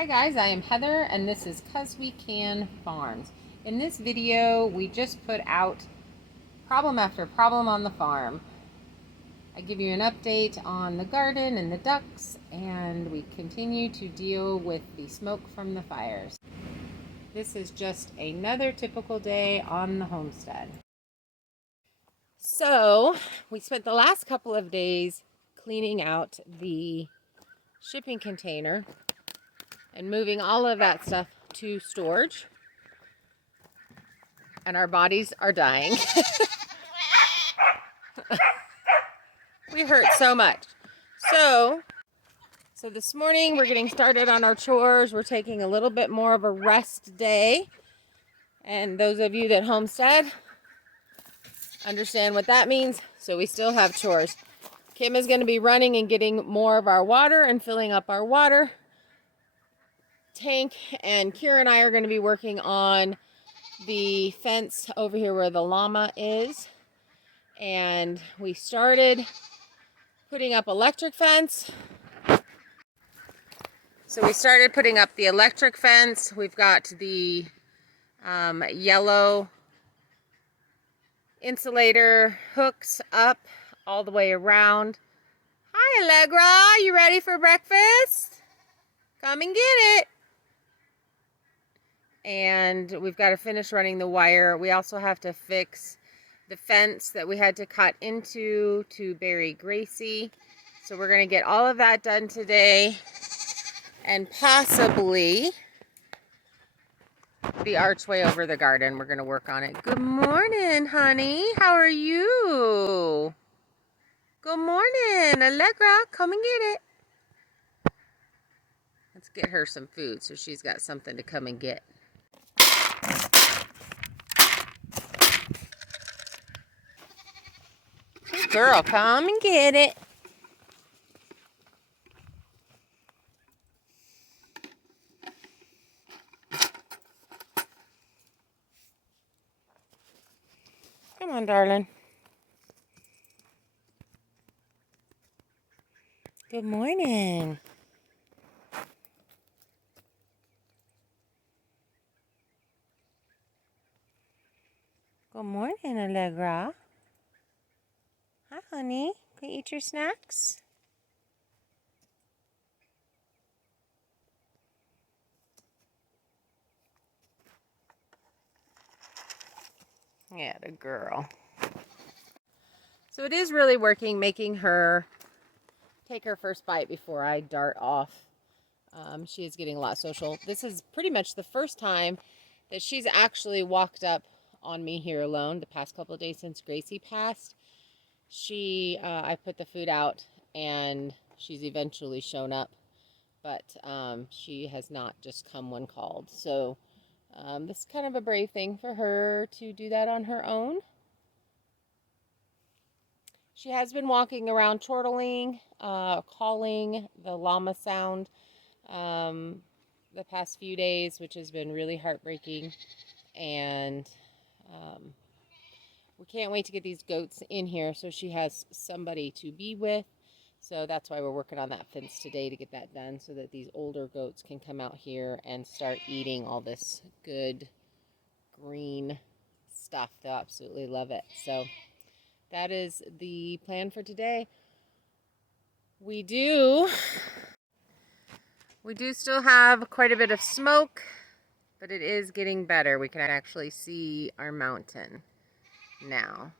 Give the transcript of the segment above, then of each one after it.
Hi guys, I am Heather and this is 'Cause We Can Farms. In this video, we just put out problem after problem on the farm. I give you an update on the garden and the ducks, and we continue to deal with the smoke from the fires. This is just another typical day on the homestead. So, we spent the last couple of days cleaning out the shipping container and moving all of that stuff to storage, and our bodies are dying. We hurt so much. So this morning we're getting started on our chores. We're taking a little bit more of a rest day, and those of you that homestead understand what that means. So we still have chores. Kim is going to be running and getting more of our water and filling up our water tank, and Kira and I are going to be working on the fence over here where the llama is. And we started putting up electric fence. So we started putting up the electric fence. We've got the yellow insulator hooks up all the way around. Hi, Allegra, you ready for breakfast? Come and get it. And we've got to finish running the wire. We also have to fix the fence that we had to cut into to bury Gracie. So we're going to get all of that done today, and possibly the archway over the garden. We're going to work on it. Good morning, honey. How are you? Good morning, Allegra. Come and get it. Let's get her some food so she's got something to come and get. Good girl, come and get it. Come on, darling. Good morning. Good morning, Allegra. Hi, honey. Can you eat your snacks? Yeah, the girl. So it is really working, making her take her first bite before I dart off. She is getting a lot social. This is pretty much the first time that she's actually walked up on me here alone the past couple of days since Gracie passed. I put the food out and she's eventually shown up, but she has not just come when called. So this is kind of a brave thing for her to do that on her own. She has been walking around chortling, calling the llama sound the past few days, which has been really heartbreaking. And we can't wait to get these goats in here so she has somebody to be with. So that's why we're working on that fence today, to get that done so that these older goats can come out here and start eating all this good green stuff. They'll absolutely love it. So that is the plan for today. We do still have quite a bit of smoke, but it is getting better. We can actually see our mountain now.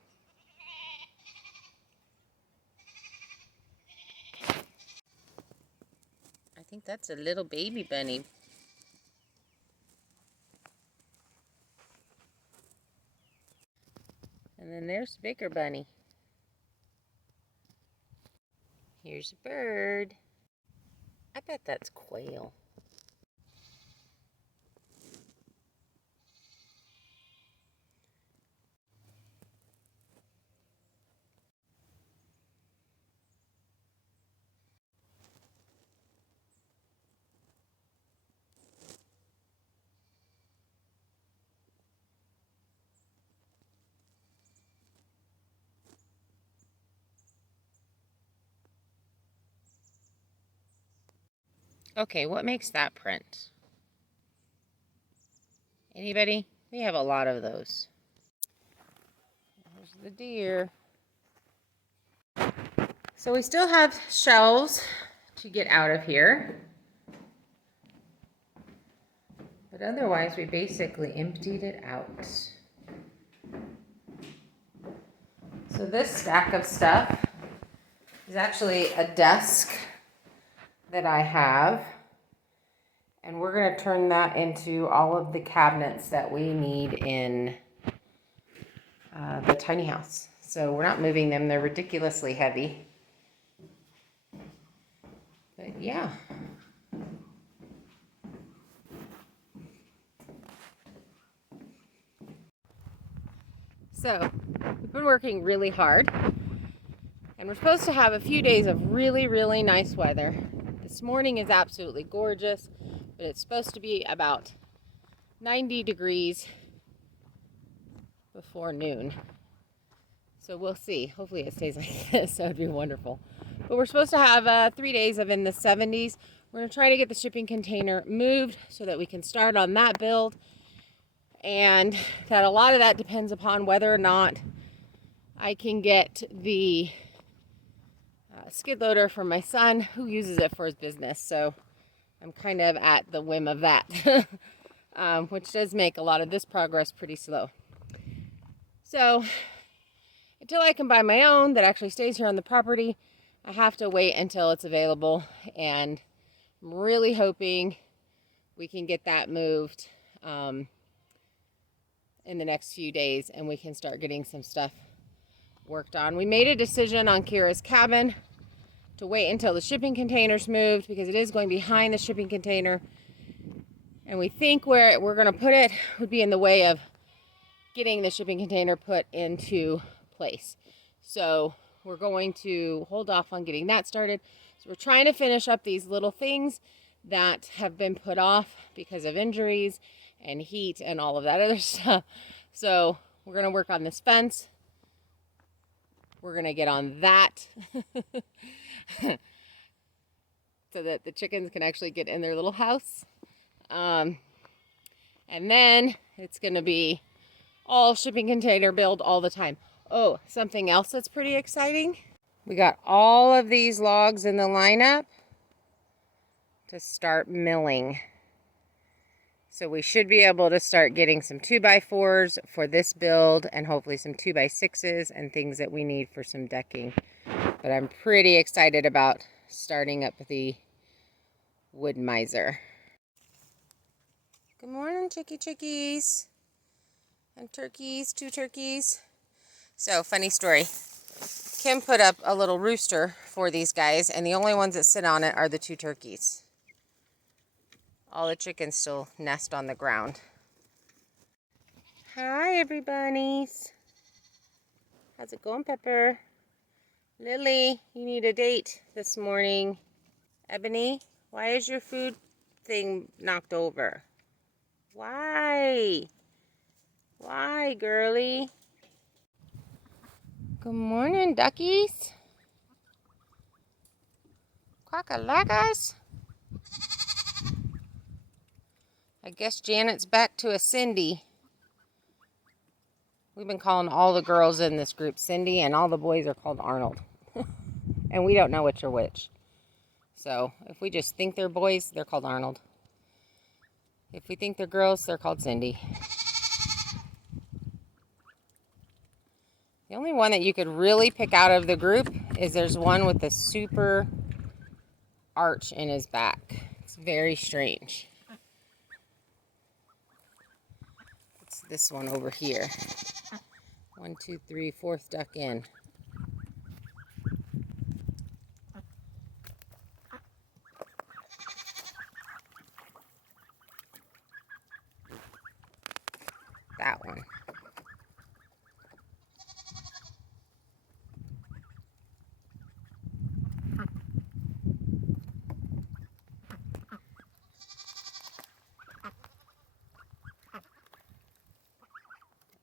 I think that's a little baby bunny. And then there's bigger bunny. Here's a bird. I bet that's quail. Okay, what makes that print? Anybody? We have a lot of those. There's the deer. So we still have shelves to get out of here. But otherwise, we basically emptied it out. So this stack of stuff is actually a desk that I have. And we're going to turn that into all of the cabinets that we need in the tiny house. So we're not moving them. They're ridiculously heavy. But yeah. So we've been working really hard. And we're supposed to have a few days of really, really nice weather. This morning is absolutely gorgeous, but it's supposed to be about 90 degrees before noon. So we'll see. Hopefully it stays like this. That would be wonderful. But we're supposed to have 3 days of in the 70s. We're going to try to get the shipping container moved so that we can start on that build. And that a lot of that depends upon whether or not I can get the skid loader from my son, who uses it for his business. So I'm kind of at the whim of that, which does make a lot of this progress pretty slow. So until I can buy my own that actually stays here on the property, I have to wait until it's available. And I'm really hoping we can get that moved in the next few days and we can start getting some stuff worked on. We made a decision on Kira's cabin to wait until the shipping container's moved because it is going behind the shipping container. And we think where we're going to put it would be in the way of getting the shipping container put into place. So we're going to hold off on getting that started. So we're trying to finish up these little things that have been put off because of injuries and heat and all of that other stuff. So we're going to work on this fence. We're going to get on that so that the chickens can actually get in their little house. And then it's going to be all shipping container build all the time. Oh, something else that's pretty exciting. We got all of these logs in the lineup to start milling. So we should be able to start getting some 2x4s for this build and hopefully some 2x6s and things that we need for some decking. But I'm pretty excited about starting up the wood miser. Good morning, chickies. And turkeys, 2 turkeys. So, funny story. Kim put up a little rooster for these guys, and the only ones that sit on it are the 2 turkeys. All the chickens still nest on the ground. Hi, everybodies. How's it going, Pepper? Lily, you need a date this morning. Ebony, why is your food thing knocked over? Why? Why, girly? Good morning, duckies. Quack-a-lackas. I guess Janet's back to a Cindy. We've been calling all the girls in this group Cindy, and all the boys are called Arnold. And we don't know which are which. So if we just think they're boys, they're called Arnold. If we think they're girls, they're called Cindy. The only one that you could really pick out of the group is there's one with the super arch in his back. It's very strange. It's this one over here. 1, 2, 3, 4th duck in. That one.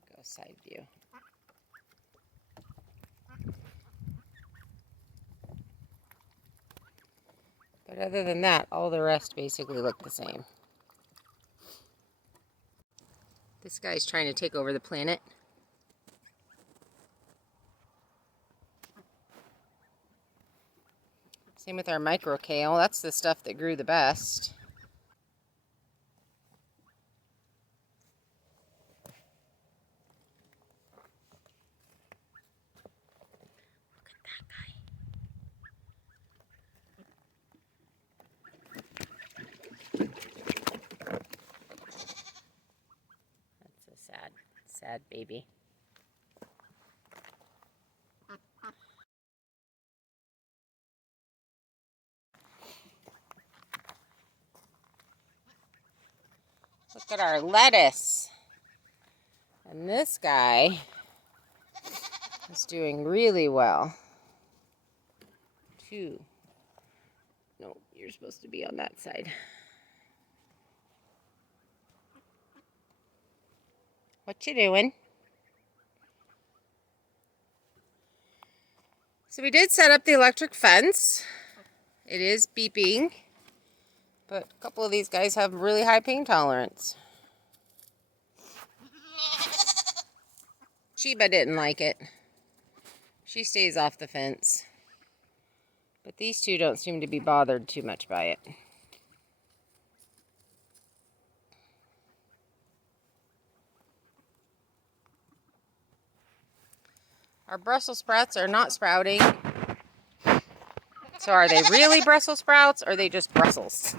Go side view. But other than that, all the rest basically look the same. This guy's trying to take over the planet. Same with our micro kale. That's the stuff that grew the best. Look at that guy. That's a sad, sad baby. Look at our lettuce. And this guy is doing really well. Two. No, you're supposed to be on that side. What you doing? So we did set up the electric fence. It is beeping, but a couple of these guys have really high pain tolerance. Sheba didn't like it. She stays off the fence. But these two don't seem to be bothered too much by it. Our Brussels sprouts are not sprouting. So are they really Brussels sprouts or are they just Brussels?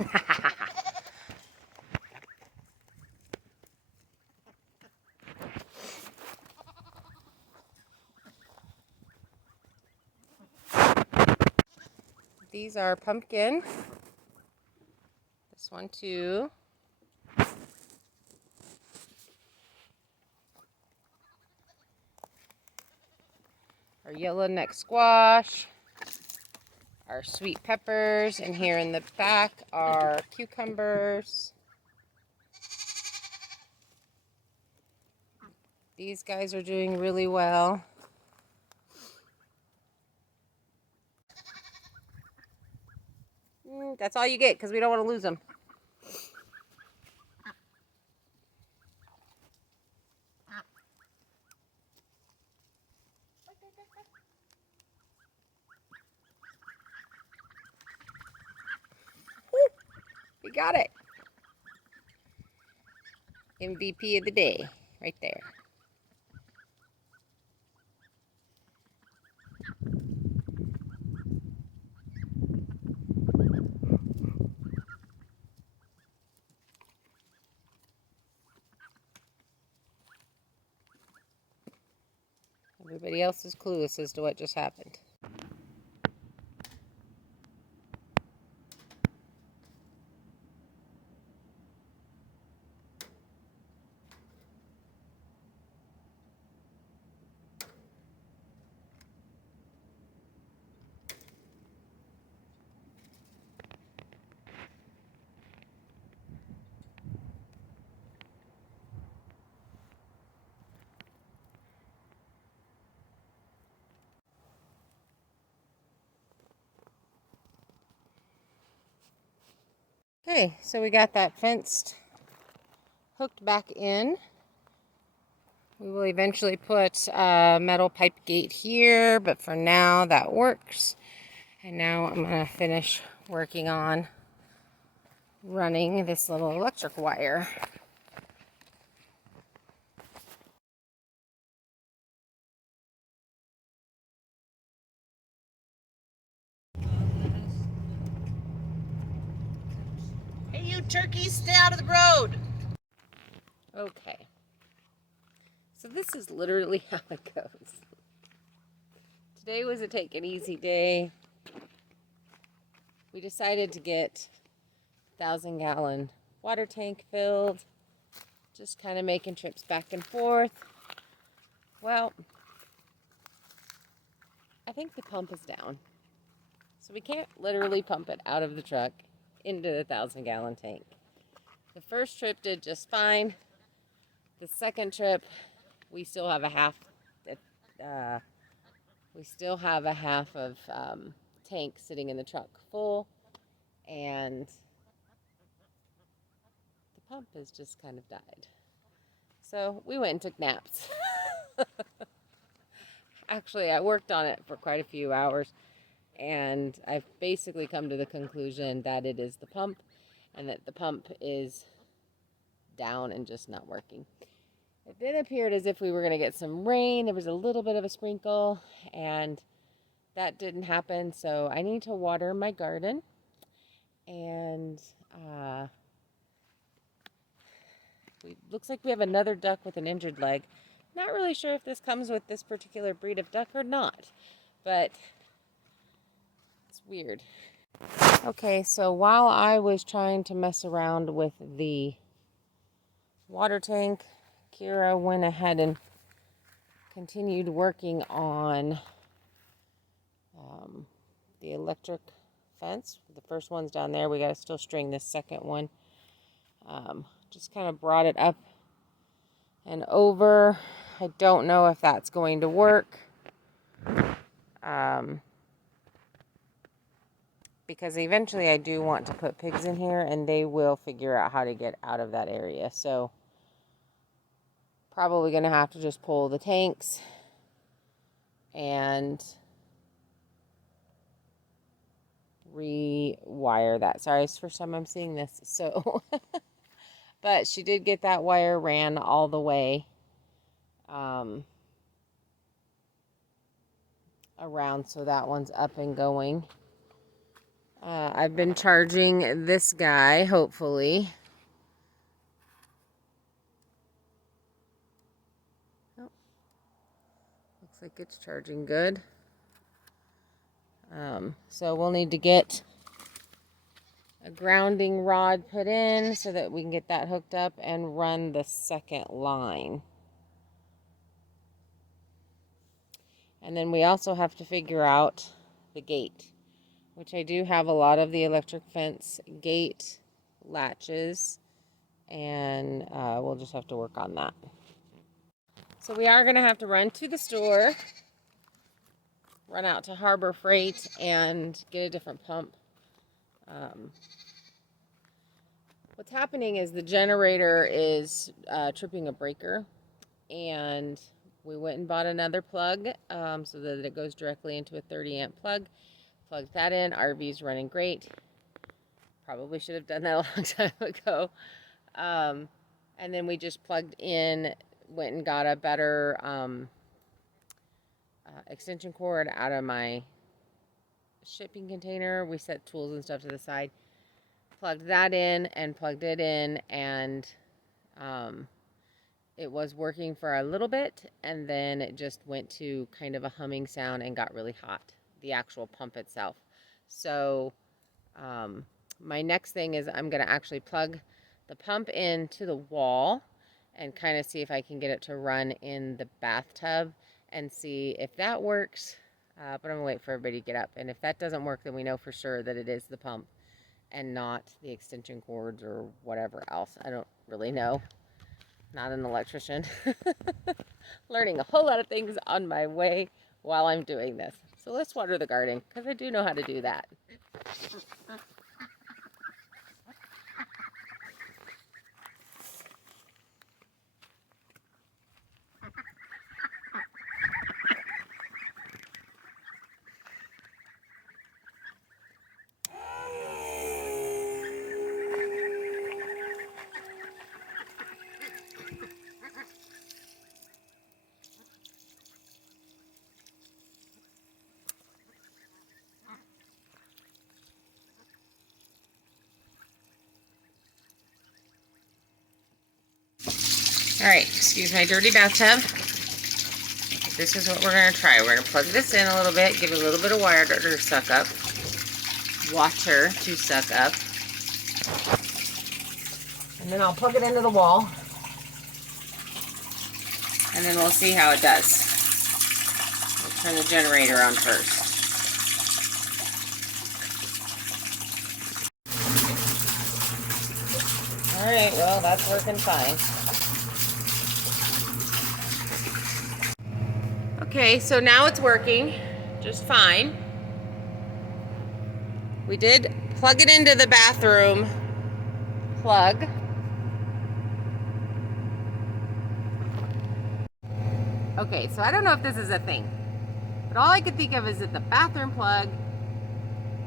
These are pumpkin. This one too. Our yellow neck squash. Our sweet peppers. And here in the back are cucumbers. These guys are doing really well. That's all you get because we don't want to lose them. Woo, we got it. MVP of the day, right there. Everybody else is clueless as to what just happened. Okay, so we got that fenced, hooked back in. We will eventually put a metal pipe gate here, but for now that works. And now I'm going to finish working on running this little electric wire. Hey, you turkeys, stay out of the road. Okay. So this is literally how it goes. Today was a take it easy day. We decided to get 1,000-gallon water tank filled. Just kind of making trips back and forth. Well, I think the pump is down. So we can't literally pump it out of the truck into the 1,000-gallon tank. The first trip did just fine. The second trip, we still have a half of tank sitting in the truck full, and the pump has just kind of died. So we went and took naps. Actually, I worked on it for quite a few hours, and I've basically come to the conclusion that it is the pump, and that the pump is down and just not working. It then appeared as if we were going to get some rain. There was a little bit of a sprinkle, and that didn't happen. So I need to water my garden, and looks like we have another duck with an injured leg. Not really sure if this comes with this particular breed of duck or not, but it's weird. Okay, so while I was trying to mess around with the water tank, Kira went ahead and continued working on the electric fence. The first one's down there. We got to still string this second one. Just kind of brought it up and over. I don't know if that's going to work. Because eventually I do want to put pigs in here, and they will figure out how to get out of that area. So probably going to have to just pull the tanks and rewire that. Sorry, it's the first time I'm seeing this. So, but she did get that wire ran all the way around, so that one's up and going. I've been charging this guy, hopefully. Oh, looks like it's charging good. So we'll need to get a grounding rod put in so that we can get that hooked up and run the second line. And then we also have to figure out the gate, which I do have a lot of the electric fence gate latches, and we'll just have to work on that. So we are going to have to run to the store, run out to Harbor Freight, and get a different pump. What's happening is the generator is tripping a breaker, and we went and bought another plug so that it goes directly into a 30 amp plug. Plugged that in. RV's running great. Probably should have done that a long time ago. And then we just plugged in, went and got a better extension cord out of my shipping container. We set tools and stuff to the side. Plugged that in and plugged it in, and it was working for a little bit, and then it just went to kind of a humming sound and got really hot, the actual pump itself. So my next thing is I'm going to actually plug the pump into the wall and kind of see if I can get it to run in the bathtub and see if that works. But I'm going to wait for everybody to get up. And if that doesn't work, then we know for sure that it is the pump and not the extension cords or whatever else. I don't really know. Not an electrician. Learning a whole lot of things on my way while I'm doing this. So let's water the garden, because I do know how to do that. All right, excuse my dirty bathtub. This is what we're going to try. We're going to plug this in a little bit, give it a little bit of water to suck up. Water to suck up. And then I'll plug it into the wall. And then we'll see how it does. We'll turn the generator on first. All right, well, that's working fine. Okay, so now it's working just fine. We did plug it into the bathroom plug. Okay, so I don't know if this is a thing, but all I could think of is that the bathroom plug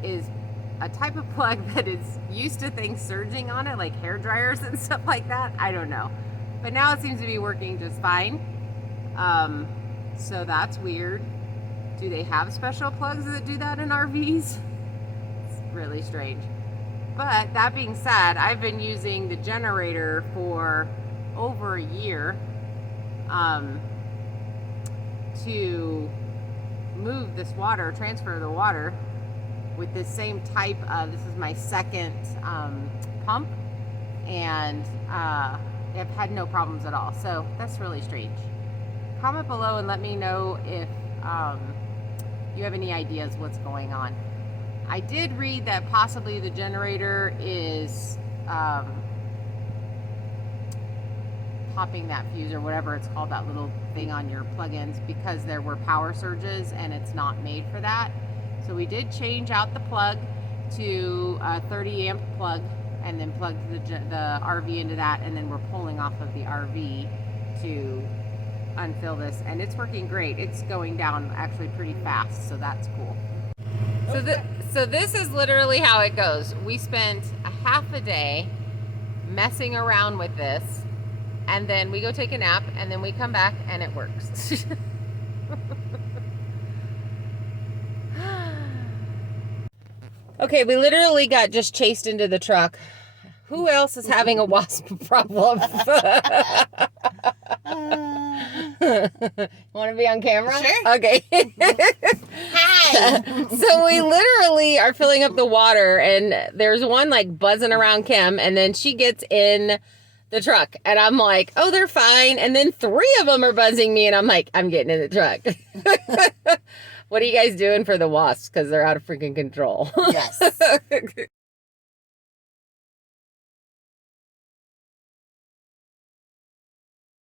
is a type of plug that is used to things surging on it, like hair dryers and stuff like that. I don't know. But now it seems to be working just fine. So that's weird. Do they have special plugs that do that in RVs? It's really strange. But that being said, I've been using the generator for over a year to move this water, transfer the water with this same type of, this is my second pump, and I've had no problems at all. So that's really strange. Comment below and let me know if you have any ideas what's going on. I did read that possibly the generator is popping that fuse or whatever it's called, that little thing on your plug-ins, because there were power surges and it's not made for that. So we did change out the plug to a 30 amp plug and then plugged the RV into that, and then we're pulling off of the RV to unfill this, and it's working great. It's going down actually pretty fast, so that's cool. So this is literally how it goes. We spent a half a day messing around with this, and then we go take a nap, and then we come back and it works. Okay, we literally got just chased into the truck. Who else is having a wasp problem? Want to be on camera? Sure. Okay. Hi. So we literally are filling up the water, and there's one like buzzing around Kim, and then she gets in the truck, and I'm like, oh, they're fine. And then 3 of them are buzzing me, and I'm like, I'm getting in the truck. What are you guys doing for the wasps? Because they're out of freaking control. Yes.